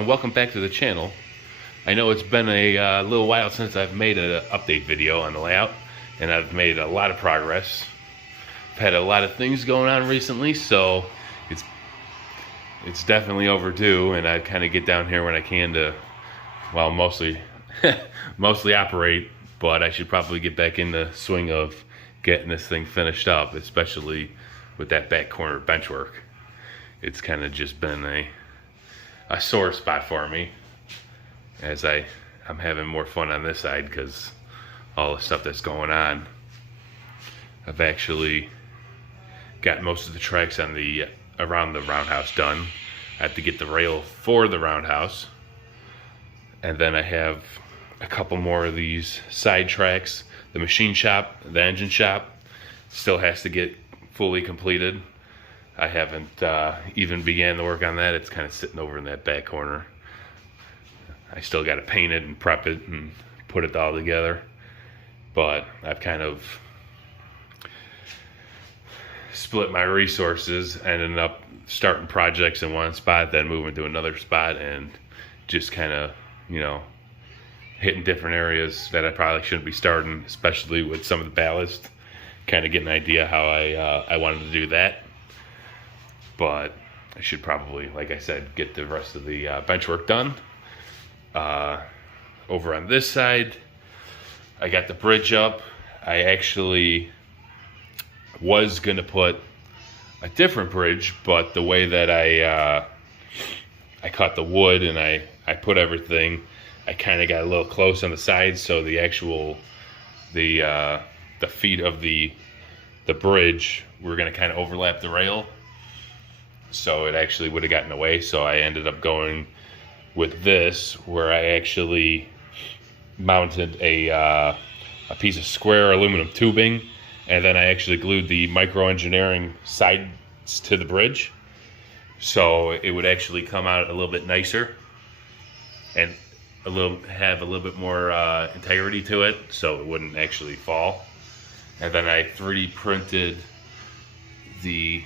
and welcome back to the channel. I know it's been a little while since I've made an update video on the layout, and I've made a lot of progress. I've had a lot of things going on recently, so it's definitely overdue, and I kind of get down here when I can to, well, mostly operate, but I should probably get back in the swing of getting this thing finished up, especially with that back corner bench work. It's kind of just been a sore spot for me, as I'm having more fun on this side because all the stuff that's going on. I've actually got most of the tracks on the around the roundhouse done. I have to get the rail for the roundhouse, and then I have a couple more of these side tracks. The machine shop, the engine shop, still has to get fully completed. I haven't even began the work on that. It's kind of sitting over in that back corner. I still got to paint it and prep it and put it all together. But I've kind of split my resources, ended up starting projects in one spot, then moving to another spot, and just kind of, hitting different areas that I probably shouldn't be starting, especially with some of the ballast. Kind of get an idea how I wanted to do that. But I should probably, like I said, get the rest of the bench work done. Over on this side, I got the bridge up. I actually was gonna put a different bridge, but the way that I cut the wood and I put everything, I kind of got a little close on the sides, so the actual the feet of the bridge were gonna kind of overlap the rail. So it actually would have gotten away. So I ended up going with this, where I actually mounted a piece of square aluminum tubing, and then I actually glued the micro engineering sides to the bridge, so it would actually come out a little bit nicer and have a little bit more integrity to it, so it wouldn't actually fall. And then I 3D printed the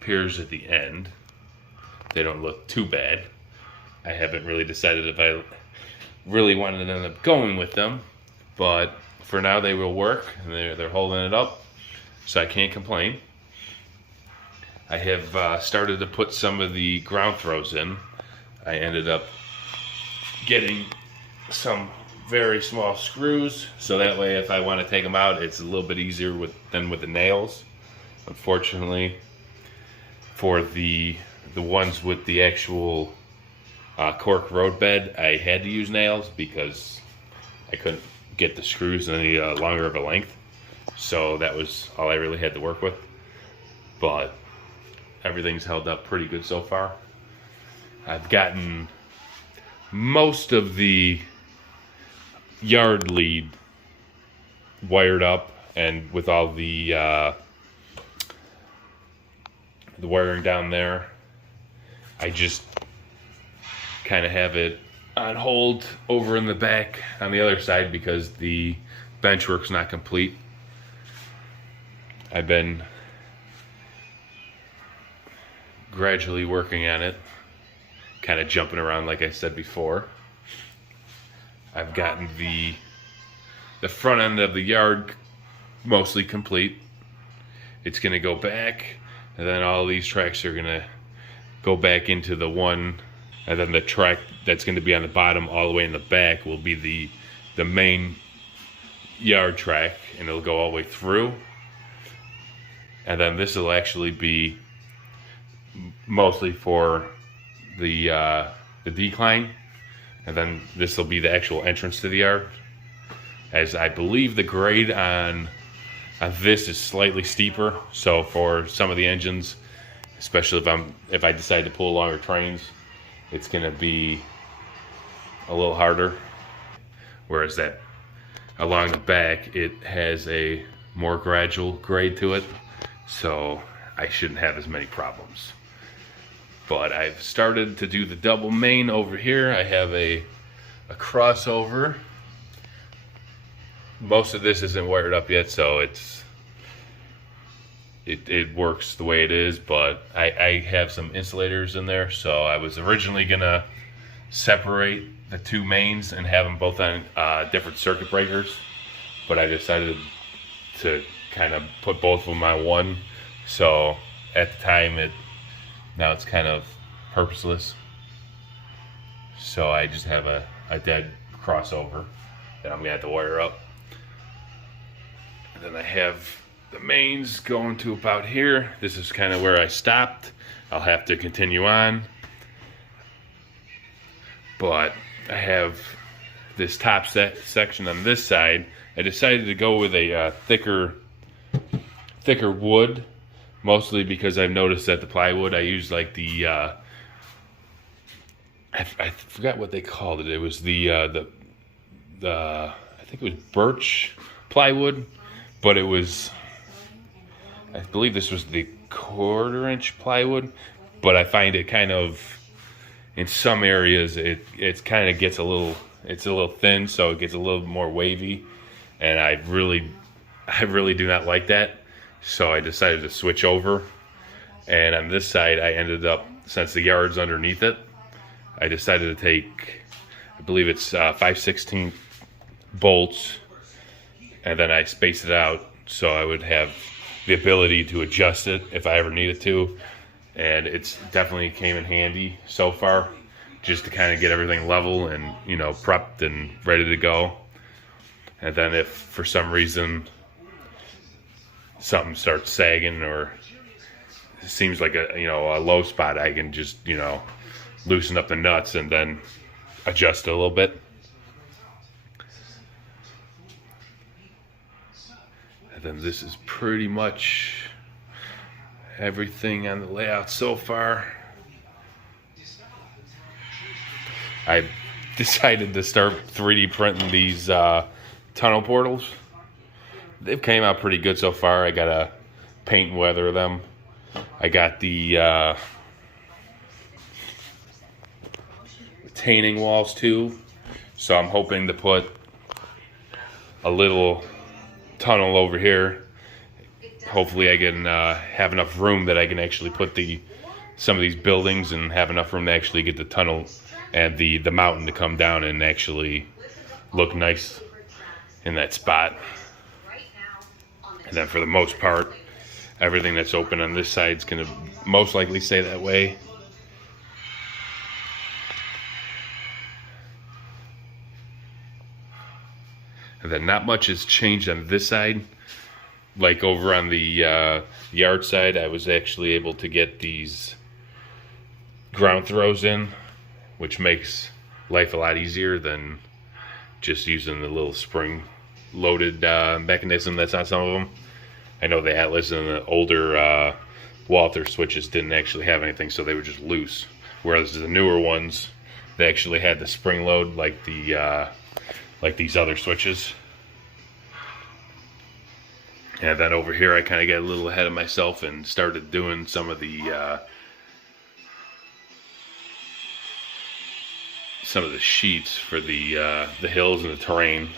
piers at the end. They don't look too bad. I haven't really decided if I really wanted to end up going with them, but for now they will work, and they're holding it up, so I can't complain. I have started to put some of the ground throws in. I ended up getting some very small screws, so that way if I want to take them out, it's a little bit easier than with the nails. Unfortunately, for the ones with the actual cork road bed, I had to use nails because I couldn't get the screws any longer of a length. So that was all I really had to work with. But everything's held up pretty good so far. I've gotten most of the yard lead wired up, and with all the wiring down there, I just kind of have it on hold over in the back on the other side because the bench work's not complete. I've been gradually working on it, kind of jumping around like I said before. I've gotten the front end of the yard mostly complete. It's gonna go back, and then all these tracks are gonna go back into the one, and then the track that's gonna be on the bottom all the way in the back will be the main yard track, and it'll go all the way through. And then this will actually be mostly for the decline, and then this will be the actual entrance to the yard, as I believe the grade on this is slightly steeper, so for some of the engines, especially if I decide to pull longer trains, it's gonna be a little harder. Whereas that along the back, it has a more gradual grade to it, so I shouldn't have as many problems. But I've started to do the double main over here. I have a crossover. Most of this isn't wired up yet, so it's it works the way it is, but I have some insulators in there, so I was originally gonna separate the two mains and have them both on different circuit breakers, but I decided to kind of put both of them on one. So at the time, now it's kind of purposeless. So I just have a dead crossover that I'm gonna have to wire up. And then I have the mains going to about here. This is kind of where I stopped. I'll have to continue on. But I have this top section on this side. I decided to go with a thicker wood, mostly because I've noticed that the plywood, I use like the I forgot what they called it. It was the I think it was birch plywood, but it was, I believe this was the 1/4 inch plywood, but I find it kind of, in some areas it kind of gets a little thin, so it gets a little more wavy, and I really do not like that. So I decided to switch over, and on this side I ended up, since the yard's underneath it, I decided to take, I believe it's 5/16 bolts, and then I spaced it out so I would have the ability to adjust it if I ever needed to. And it's definitely came in handy so far, just to kind of get everything level and, you know, prepped and ready to go. And then if for some reason something starts sagging or it seems like a low spot, I can just, loosen up the nuts and then adjust it a little bit. And then this is pretty much everything on the layout so far. I decided to start 3D printing these tunnel portals. They've came out pretty good so far. I got to paint and weather them. I got the retaining walls too, so I'm hoping to put a little tunnel over here. Hopefully I can have enough room that I can actually put some of these buildings and have enough room to actually get the tunnel and the mountain to come down and actually look nice in that spot. And then for the most part, everything that's open on this side is going to most likely stay that way. And then not much has changed on this side. Like over on the yard side, I was actually able to get these ground throws in, which makes life a lot easier than just using the little spring loaded mechanism that's on some of them. I know the Atlas and the older Walther switches didn't actually have anything, so they were just loose. Whereas the newer ones, they actually had the spring load, like these other switches. And then over here, I kind of got a little ahead of myself and started doing some of the sheets for the hills and the terrain.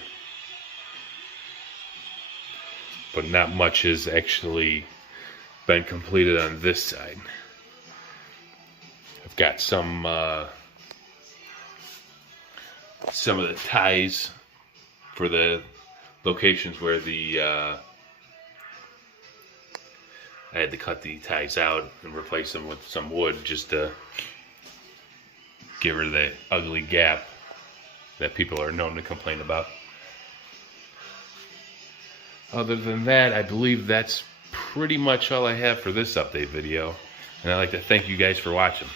But not much has actually been completed on this side. I've got some of the ties for the locations where I had to cut the ties out and replace them with some wood just to get rid of the ugly gap that people are known to complain about. Other than that, I believe that's pretty much all I have for this update video. And I'd like to thank you guys for watching.